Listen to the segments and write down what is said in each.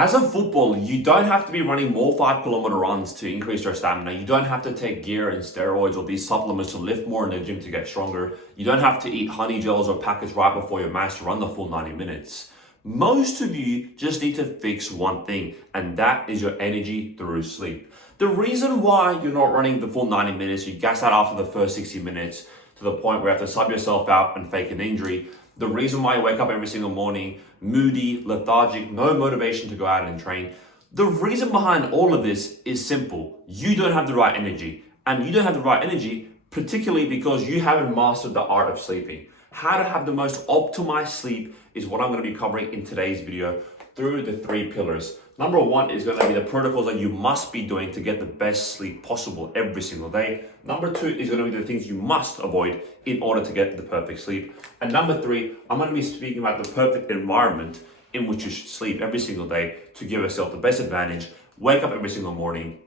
As a footballer, you don't have to be running more 5 kilometer runs to increase your stamina. You don't have to take gear and steroids or these supplements to lift more in the gym to get stronger. You don't have to eat honey gels or packets right before your match to run the full 90 minutes. Most of you just need to fix one thing, and that is your energy through sleep. The reason why you're not running the full 90 minutes, you gas out after the first 60 minutes to the point where you have to sub yourself out and fake an injury. The reason why you wake up every single morning moody, lethargic, no motivation to go out and train. The reason behind all of this is simple. You don't have the right energy. And you don't have the right energy particularly because you haven't mastered the art of sleeping. How to have the most optimized sleep is what I'm going to be covering in today's video through the 3 pillars. Number 1 is going to be the protocols that you must be doing to get the best sleep possible every single day. Number 2 is going to be the things you must avoid in order to get the perfect sleep. And number 3, I'm going to be speaking about the perfect environment in which you should sleep every single day to give yourself the best advantage. Wake up every single morning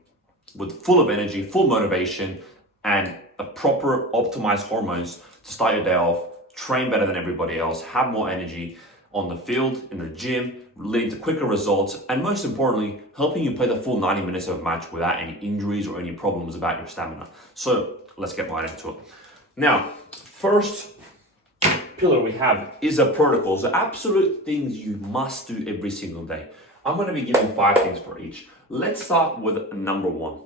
with full of energy, full motivation, and a proper optimized hormones to start your day off, train better than everybody else, have more energy on the field, in the gym, leading to quicker results, and most importantly, helping you play the full 90 minutes of a match without any injuries or any problems about your stamina. So let's get right into it. Now, first pillar we have is the protocols, the absolute things you must do every single day. I'm going to be giving 5 things for each. Let's start with number 1.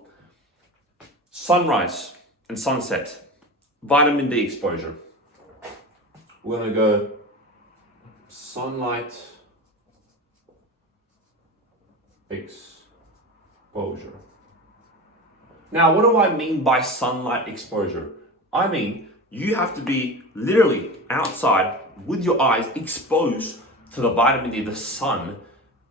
Sunrise and sunset, vitamin D exposure. We're going to go sunlight exposure. Now, what do I mean by sunlight exposure? I mean, you have to be literally outside with your eyes exposed to the vitamin D, the sun,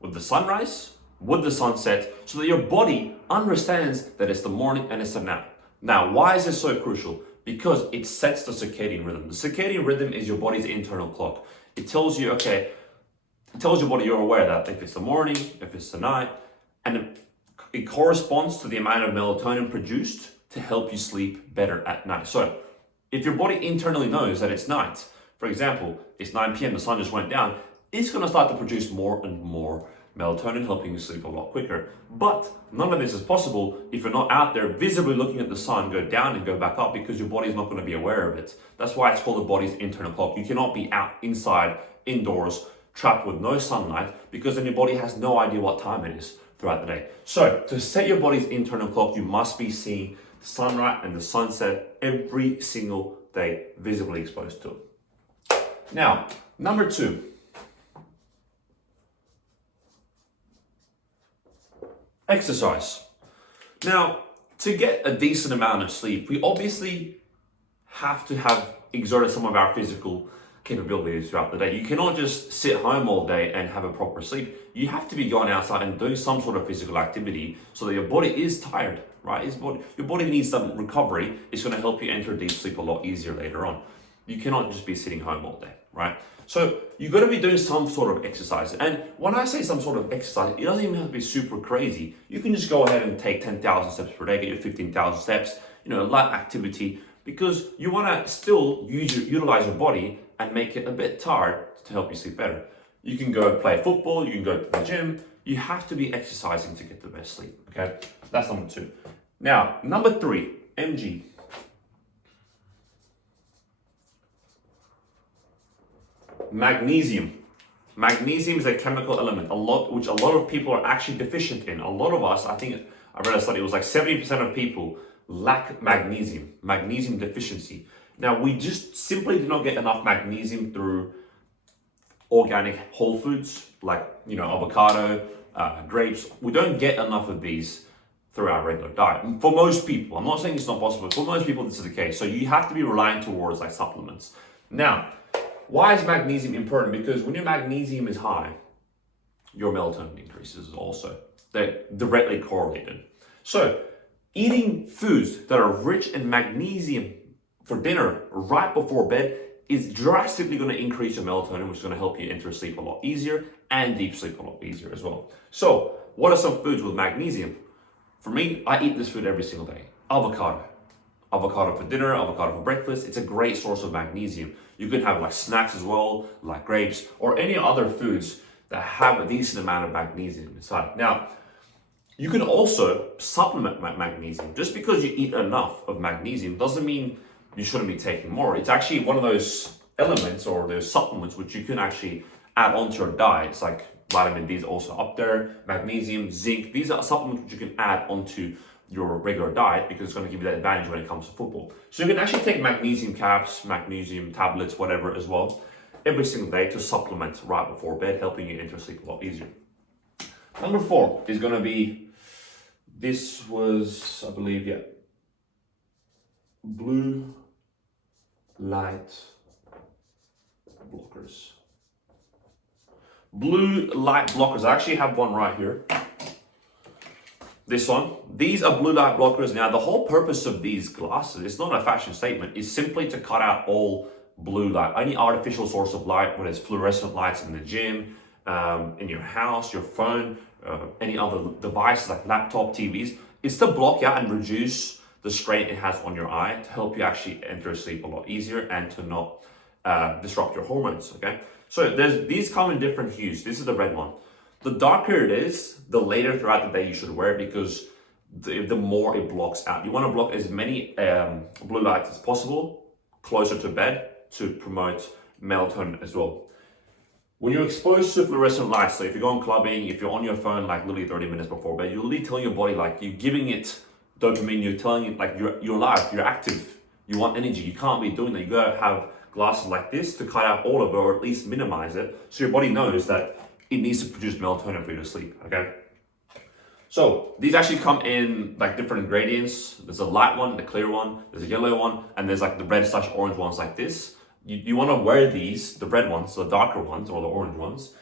with the sunrise, with the sunset, so that your body understands that it's the morning and it's the night. Now, why is this so crucial? Because it sets the circadian rhythm. The circadian rhythm is your body's internal clock. It tells you, okay, it tells your body you're aware that if it's the morning, if it's the night, and it corresponds to the amount of melatonin produced to help you sleep better at night. So if your body internally knows that it's night, for example, it's 9 p.m., the sun just went down, it's going to start to produce more and more melatonin, helping you sleep a lot quicker. But none of this is possible if you're not out there visibly looking at the sun go down and go back up, because your body's not going to be aware of it. That's why it's called the body's internal clock. You cannot be out inside, indoors, trapped with no sunlight, because then your body has no idea what time it is throughout the day. So to set your body's internal clock, you must be seeing the sunrise and the sunset every single day, visibly exposed to it. Now, number 2. Exercise. Now, to get a decent amount of sleep, we obviously have to have exerted some of our physical capabilities throughout the day. You cannot just sit home all day and have a proper sleep. You have to be going outside and doing some sort of physical activity so that your body is tired, right? Your body needs some recovery. It's going to help you enter deep sleep a lot easier later on. You cannot just be sitting home all day, right? So you've got to be doing some sort of exercise. And when I say some sort of exercise, it doesn't even have to be super crazy. You can just go ahead and take 10,000 steps per day, get your 15,000 steps, light activity, because you want to still utilize your body and make it a bit tired to help you sleep better. You can go play football, you can go to the gym. You have to be exercising to get the best sleep, okay? That's number 2. Now, number 3, MG. Magnesium. Magnesium is a chemical element, which a lot of people are actually deficient in. A lot of us, I think I read a study, it was like 70% of people lack magnesium deficiency. Now, we just simply do not get enough magnesium through organic whole foods like, avocado, grapes. We don't get enough of these through our regular diet. For most people, I'm not saying it's not possible, but for most people this is the case. So you have to be relying towards like supplements. Now, why is magnesium important? Because when your magnesium is high, your melatonin increases also. They're directly correlated. So eating foods that are rich in magnesium for dinner right before bed is drastically going to increase your melatonin, which is going to help you enter sleep a lot easier and deep sleep a lot easier as well. So what are some foods with magnesium? For me, I eat this food every single day. Avocado. Avocado for dinner, avocado for breakfast. It's a great source of magnesium. You can have like snacks as well, like grapes or any other foods that have a decent amount of magnesium inside. Now, you can also supplement magnesium. Just because you eat enough of magnesium doesn't mean you shouldn't be taking more. It's actually one of those elements or those supplements which you can actually add onto your diet. It's like vitamin D is also up there, magnesium, zinc. These are supplements which you can add onto your regular diet because it's going to give you that advantage when it comes to football. So you can actually take magnesium caps, magnesium tablets, whatever as well, every single day to supplement right before bed, helping you enter sleep a lot easier. Number 4 is going to be, this was, I believe, yeah, blue light blockers. Blue light blockers. I actually have one right here. This one. These are blue light blockers. Now, the whole purpose of these glasses, it's not a fashion statement, is simply to cut out all blue light, any artificial source of light, whether it's fluorescent lights in the gym, in your house, your phone, any other devices like laptop, TVs. It's to block out and reduce the strain it has on your eye to help you actually enter sleep a lot easier and to not disrupt your hormones, okay? So these come in different hues. This is the red one. The darker it is, the later throughout the day you should wear it because the more it blocks out. You want to block as many blue lights as possible closer to bed to promote melatonin as well. When you're exposed to fluorescent lights, so if you're going clubbing, if you're on your phone like literally 30 minutes before bed, you're literally telling your body, like, you're giving it dopamine, you're telling it like you're alive, you're active, you want energy. You can't be doing that. You gotta have glasses like this to cut out all of it or at least minimize it so your body knows that it needs to produce melatonin for you to sleep, okay? So these actually come in like different gradients. There's a light one, the clear one, there's a yellow one, and there's like the red/orange ones like this. You want to wear these, the red ones, the darker ones, or the orange ones,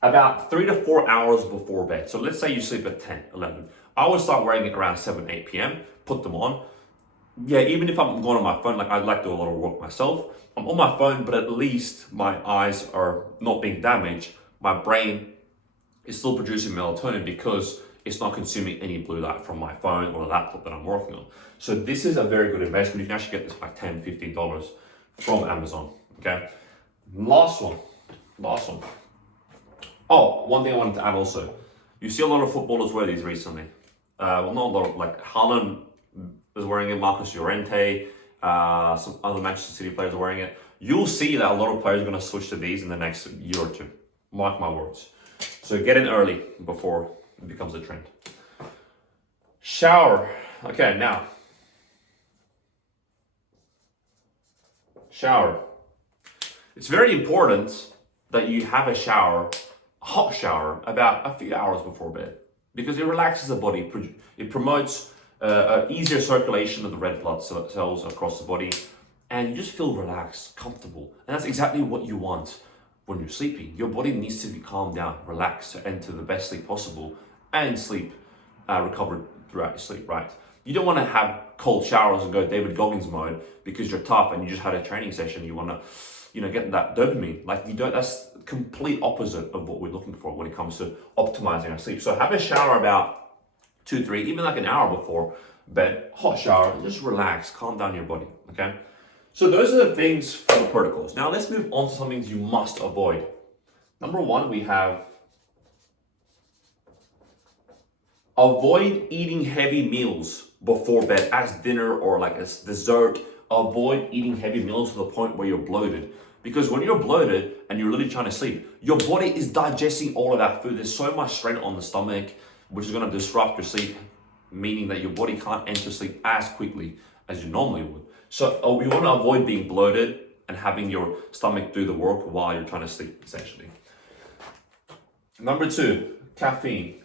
about 3 to 4 hours before bed. So let's say you sleep at 10, 11. I would start wearing it around 7, 8 p.m., put them on. Yeah, even if I'm going on my phone, like I like to do a lot of work myself, I'm on my phone, but at least my eyes are not being damaged. My brain is still producing melatonin because it's not consuming any blue light from my phone or the laptop that I'm working on. So this is a very good investment. You can actually get this for like $10, $15 from Amazon, okay? Last one. Oh, one thing I wanted to add also. You see a lot of footballers wear these recently. Well, not a lot of, like Haaland is wearing it, Marcus Llorente, some other Manchester City players are wearing it. You'll see that a lot of players are gonna switch to these in the next year or two. Mark my words. So get in early before it becomes a trend. Shower. Okay, now. Shower. It's very important that you have a shower, a hot shower, about a few hours before bed because it relaxes the body. It promotes easier circulation of the red blood cells across the body, and you just feel relaxed, comfortable. And that's exactly what you want when you're sleeping. Your body needs to be calmed down, relaxed to enter the best sleep possible and sleep, recover throughout your sleep, right? You don't want to have cold showers and go David Goggins mode because you're tough and you just had a training session. You want to, get that dopamine. Like you don't. That's complete opposite of what we're looking for when it comes to optimizing our sleep. So have a shower about 2, 3, even like an hour before bed. Hot shower, and just relax, calm down your body. Okay. So those are the things for the protocols. Now let's move on to some things you must avoid. Number 1, we have avoid eating heavy meals before bed as dinner or like as dessert. Avoid eating heavy meals to the point where you're bloated. Because when you're bloated and you're literally trying to sleep, your body is digesting all of that food. There's so much strain on the stomach, which is going to disrupt your sleep, meaning that your body can't enter sleep as quickly as you normally would. So we want to avoid being bloated and having your stomach do the work while you're trying to sleep, essentially. Number 2, caffeine.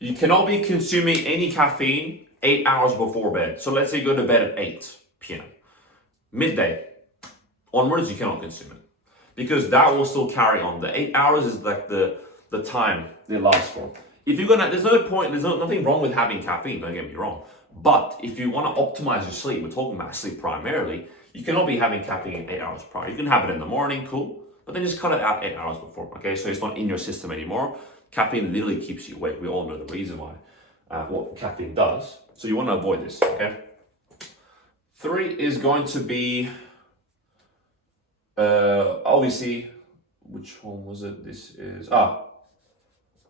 You cannot be consuming any caffeine 8 hours before bed. So let's say you go to bed at 8 p.m. Midday onwards, you cannot consume it because that will still carry on. The 8 hours is like the time it lasts for. If you're gonna, there's no point, there's nothing wrong with having caffeine, don't get me wrong. But if you want to optimize your sleep, we're talking about sleep primarily, you cannot be having caffeine 8 hours prior. You can have it in the morning, cool, but then just cut it out 8 hours before, okay? So it's not in your system anymore. Caffeine literally keeps you awake. We all know the reason why, what caffeine does. So you want to avoid this, okay? 3 is going to be Obviously, which one was it? This is,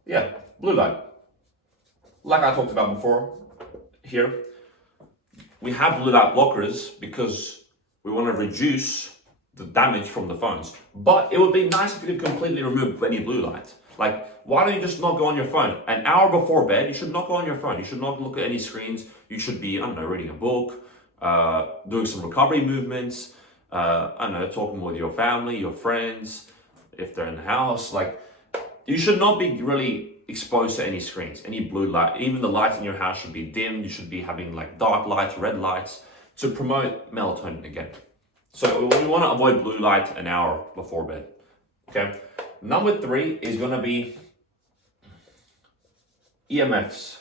yeah, blue light. Like I talked about before, here, we have blue light blockers because we want to reduce the damage from the phones. But it would be nice if you could completely remove any blue light. Like, why don't you just not go on your phone? An hour before bed, you should not go on your phone. You should not look at any screens. You should be, I don't know, reading a book, doing some recovery movements, I don't know, talking with your family, your friends, if they're in the house. Like, you should not be really exposed to any screens, any blue light. Even the lights in your house should be dimmed. You should be having like dark lights, red lights to promote melatonin again. So we want to avoid blue light an hour before bed. Okay. Number 3 is going to be EMFs.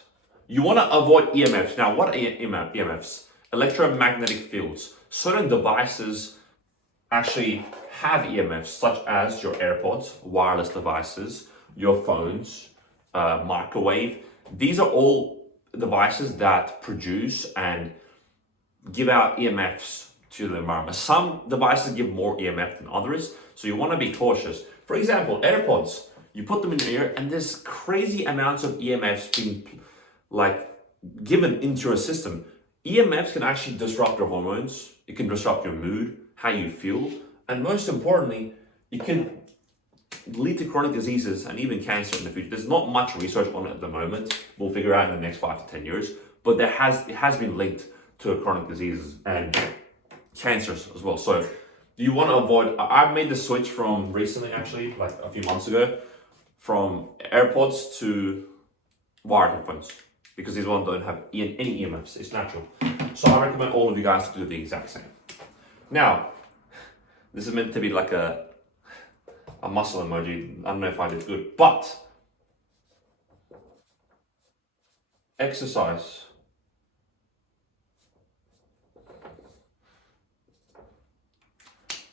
You want to avoid EMFs. Now, what are EMFs? Electromagnetic fields. Certain devices actually have EMFs, such as your AirPods, wireless devices, your phones, microwave. These are all devices that produce and give out EMFs to the environment. Some devices give more EMF than others, so you want to be cautious. For example, AirPods, you put them in your ear and there's crazy amounts of EMFs being like given into your system. EMFs can actually disrupt your hormones, it can disrupt your mood, how you feel, and most importantly, it can lead to chronic diseases and even cancer in the future. There's not much research on it at the moment. We'll figure out in the next 5 to 10 years, but it has been linked to chronic diseases and cancers as well. So you want to avoid, I made the switch from recently, actually, like a few months ago, from AirPods to wired headphones, because these ones don't have any EMFs. It's natural. So I recommend all of you guys to do the exact same. Now, this is meant to be like a muscle emoji. I don't know if I did good, but exercise.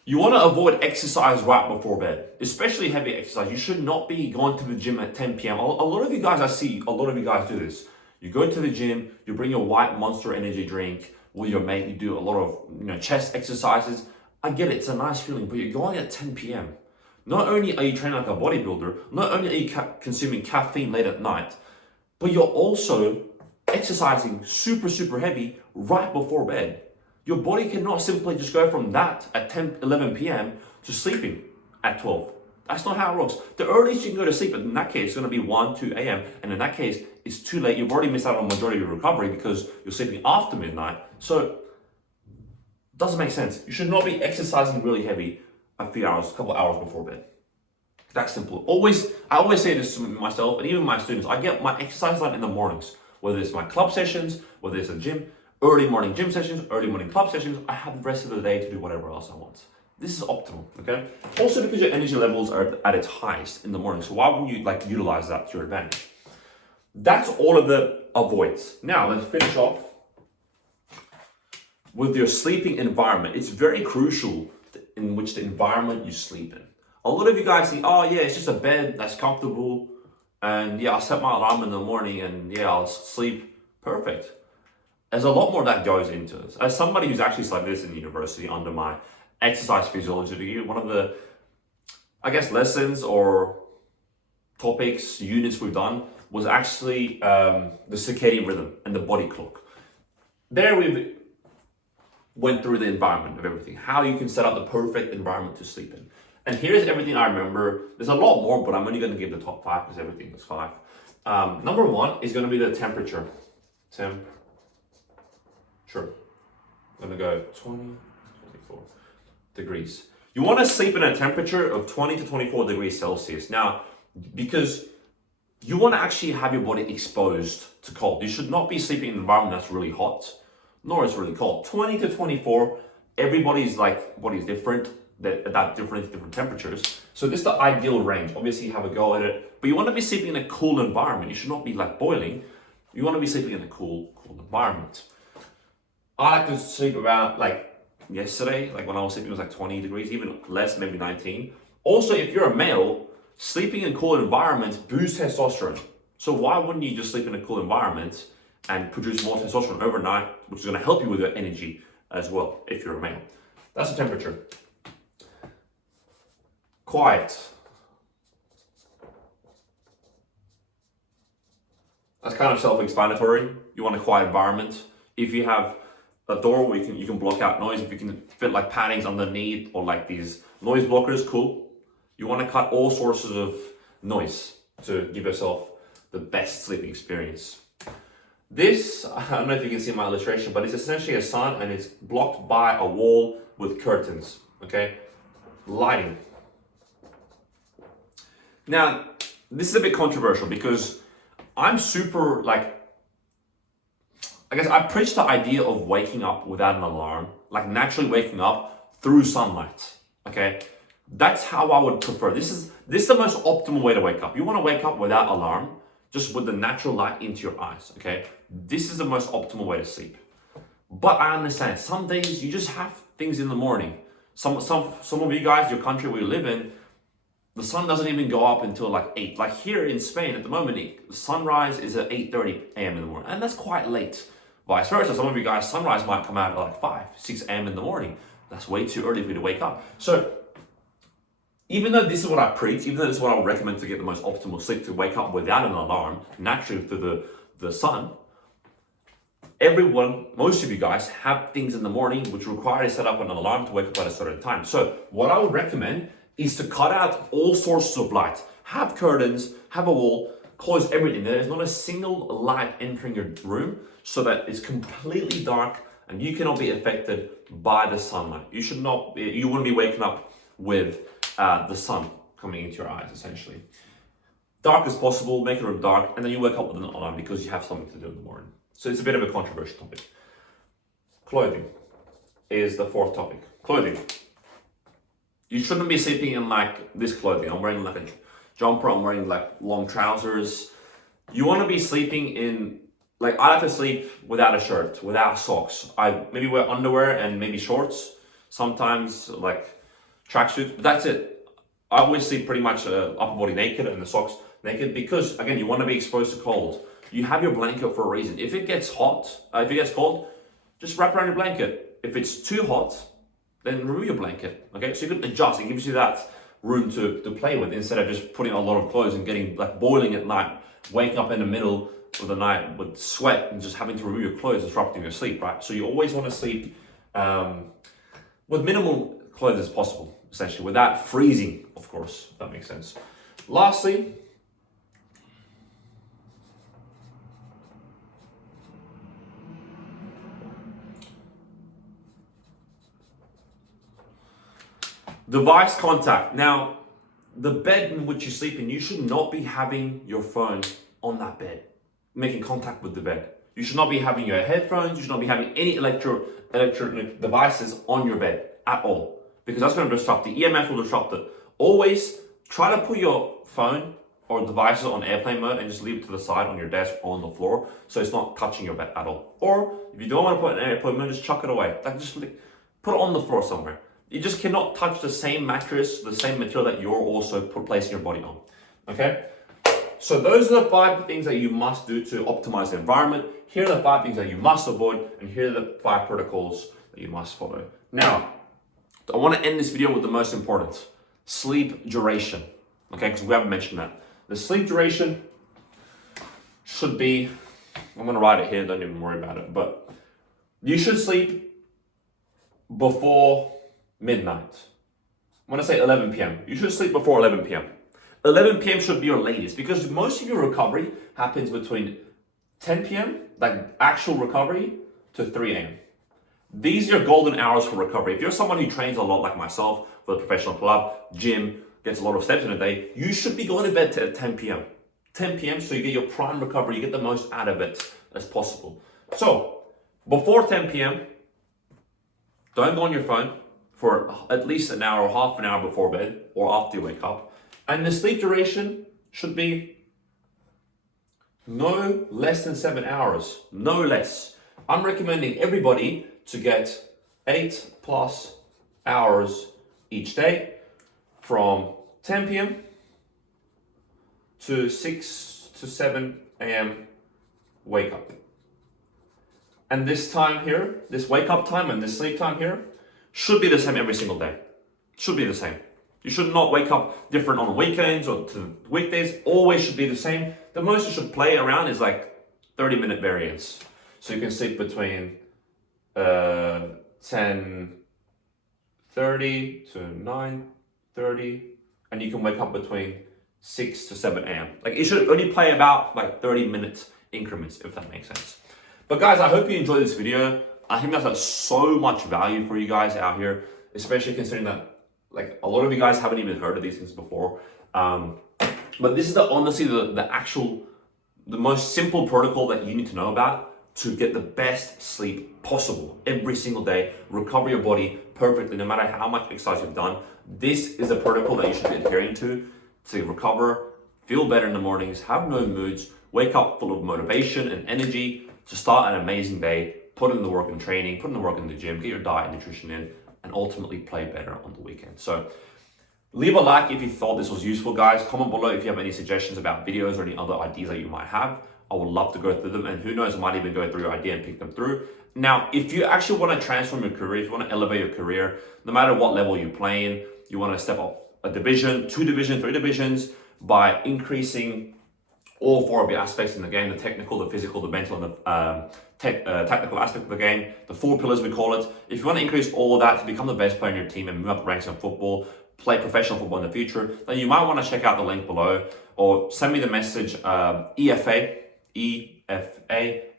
You want to avoid exercise right before bed, especially heavy exercise. You should not be going to the gym at 10 p.m. A lot of you guys, I see a lot of you guys do this. You go to the gym, you bring your white Monster energy drink with your mate, you do a lot of chest exercises. I get it, it's a nice feeling, but you're going at 10 p.m. Not only are you training like a bodybuilder, not only are you consuming caffeine late at night, but you're also exercising super heavy right before bed. Your body cannot simply just go from that at 10, 11 p.m. to sleeping at 12. That's not how it works. The earliest you can go to sleep, in that case, is going to be 1, 2 a.m. And in that case, it's too late. You've already missed out on the majority of your recovery because you're sleeping after midnight. So, it doesn't make sense. You should not be exercising really heavy a couple hours before bed. That's simple. I always say this to myself and even my students. I get my exercise done in the mornings, whether it's my club sessions, whether it's a gym, early morning gym sessions, early morning club sessions. I have the rest of the day to do whatever else I want. This is optimal, okay? Also because your energy levels are at its highest in the morning. So why wouldn't you utilize that to your advantage? That's all of the avoids. Now let's finish off with your sleeping environment. It's very crucial in which the environment you sleep in. A lot of you guys think, oh yeah, it's just a bed that's comfortable, and yeah, I'll set my alarm in the morning and yeah, I'll sleep perfect. There's a lot more that goes into this. As somebody who's actually studied this in university under my exercise physiology degree, one of the, lessons or topics, units we've done was actually the circadian rhythm and the body clock. There we went through the environment of everything, how you can set up the perfect environment to sleep in. And here's everything I remember. There's a lot more, but I'm only going to give the top 5 because everything is 5. Number 1 is going to be the temperature. Sure. I'm going to go 20, 24 degrees. You want to sleep in a temperature of 20 to 24 degrees Celsius. Now, because you want to actually have your body exposed to cold. You should not be sleeping in an environment that's really hot, nor is really cold. 20 to 24, everybody's body's different. That adapt different temperatures. So this is the ideal range. Obviously, you have a go at it, but you want to be sleeping in a cool environment. You should not be boiling. You want to be sleeping in a cool environment. I like to sleep about yesterday, when I was sleeping, it was 20 degrees, even less, maybe 19. Also, if you're a male, sleeping in cool environments boosts testosterone. So why wouldn't you just sleep in a cool environment and produce more testosterone overnight, which is going to help you with your energy as well if you're a male. That's the temperature. Quiet. That's kind of self-explanatory. You want a quiet environment. If you have a door where you can block out noise, if you can fit like paddings underneath or like these noise blockers, cool. You want to cut all sources of noise to give yourself the best sleeping experience. This, I don't know if you can see my illustration, but it's essentially a sun and it's blocked by a wall with curtains, okay? Lighting. Now, this is a bit controversial because I'm super I guess I preach the idea of waking up without an alarm, like naturally waking up through sunlight, okay? That's how I would prefer. This is the most optimal way to wake up. You want to wake up without alarm, just with the natural light into your eyes, okay? This is the most optimal way to sleep. But I understand, some days you just have things in the morning. Some of you guys, your country where you live in, the sun doesn't even go up until like 8. Like here in Spain at the moment, the sunrise is at 8:30 a.m. in the morning. And that's quite late. Vice versa, some of you guys, sunrise might come out at like 5, 6 a.m. in the morning. That's way too early for you to wake up. So even though this is what I preach, even though this is what I would recommend to get the most optimal sleep, to wake up without an alarm, naturally through the sun, most of you guys have things in the morning which require to set up an alarm to wake up at a certain time. So what I would recommend is to cut out all sources of light. Have curtains, have a wall, close everything. There's not a single light entering your room so that it's completely dark and you cannot be affected by the sunlight. You wouldn't be waking up with the sun coming into your eyes, essentially. Dark as possible, make your room dark, and then you wake up with an alarm because you have something to do in the morning. So it's a bit of a controversial topic. Clothing is the fourth topic. Clothing. You shouldn't be sleeping in like this clothing. I'm wearing like a jumper, I'm wearing like long trousers. You want to be sleeping in, like I like to sleep without a shirt, without socks. I maybe wear underwear and maybe shorts, sometimes like tracksuits, but that's it. I always sleep pretty much upper body naked and the socks naked because again, you want to be exposed to cold. You have your blanket for a reason. If it gets cold, just wrap around your blanket. If it's too hot, then remove your blanket, okay? So you can adjust. It gives you that room to play with instead of just putting on a lot of clothes and getting like boiling at night, waking up in the middle of the night with sweat and just having to remove your clothes, disrupting your sleep, right? So you always want to sleep with minimal clothes as possible, essentially, without freezing, of course, if that makes sense. Lastly, device contact. Now, the bed in which you sleep in, you should not be having your phone on that bed, making contact with the bed. You should not be having your headphones, you should not be having any electronic devices on your bed at all, because that's going to disrupt the EMF, will disrupt it. Always try to put your phone or devices on airplane mode and just leave it to the side on your desk or on the floor so it's not touching your bed at all. Or if you don't want to put it in airplane mode, just chuck it away. Like just put it on the floor somewhere. You just cannot touch the same mattress, the same material that you're also placing your body on, okay? So those are the 5 things that you must do to optimize the environment. Here are the 5 things that you must avoid, and here are the 5 protocols that you must follow. Now, I want to end this video with the most important, sleep duration, okay? Because we haven't mentioned that. The sleep duration should be, I'm going to write it here, don't even worry about it, but you should sleep before midnight. When I say 11 p.m., you should sleep before 11 p.m. 11 p.m. should be your latest because most of your recovery happens between 10 p.m., like actual recovery, to 3 a.m. These are your golden hours for recovery. If you're someone who trains a lot like myself for a professional club, gym, gets a lot of steps in a day, you should be going to bed at 10 p.m. 10 p.m. so you get your prime recovery, you get the most out of it as possible. So, before 10 p.m., don't go on your phone for at least an hour or half an hour before bed or after you wake up. And the sleep duration should be no less than 7 hours, no less. I'm recommending everybody to get 8+ hours each day from 10 p.m. to 6 to 7 a.m. wake up. And this time here, this wake up time and this sleep time here, should be the same every single day. Should be the same. You should not wake up different on weekends or to weekdays. Always should be the same. The most you should play around is like 30-minute variance. So you can sleep between 10:30 to 9:30, and you can wake up between 6 to 7 a.m. Like you should only play about like 30-minute increments, if that makes sense. But guys, I hope you enjoyed this video. I think that's like so much value for you guys out here, especially considering that like a lot of you guys haven't even heard of these things before. But this is honestly the most simple protocol that you need to know about to get the best sleep possible every single day, recover your body perfectly, no matter how much exercise you've done. This is the protocol that you should be adhering to recover, feel better in the mornings, have no moods, wake up full of motivation and energy to start an amazing day, put in the work in training, put in the work in the gym, get your diet and nutrition in, and ultimately play better on the weekend. So leave a like if you thought this was useful, guys. Comment below if you have any suggestions about videos or any other ideas that you might have. I would love to go through them, and who knows, I might even go through your idea and pick them through. Now, if you actually want to transform your career, if you want to elevate your career, no matter what level you play in, you want to step up a division, 2 divisions, 3 divisions by increasing all 4 of your aspects in the game: the technical, the physical, the mental, and the tactical aspect of the game, the 4 pillars we call it. If you want to increase all of that to become the best player in your team and move up the ranks in football, play professional football in the future, then you might want to check out the link below or send me the message EFA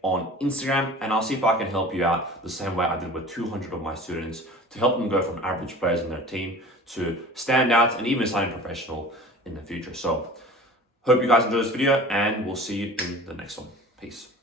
on Instagram, and I'll see if I can help you out the same way I did with 200 of my students to help them go from average players in their team to standouts and even signing professional in the future. So hope you guys enjoyed this video, and we'll see you in the next one. Peace.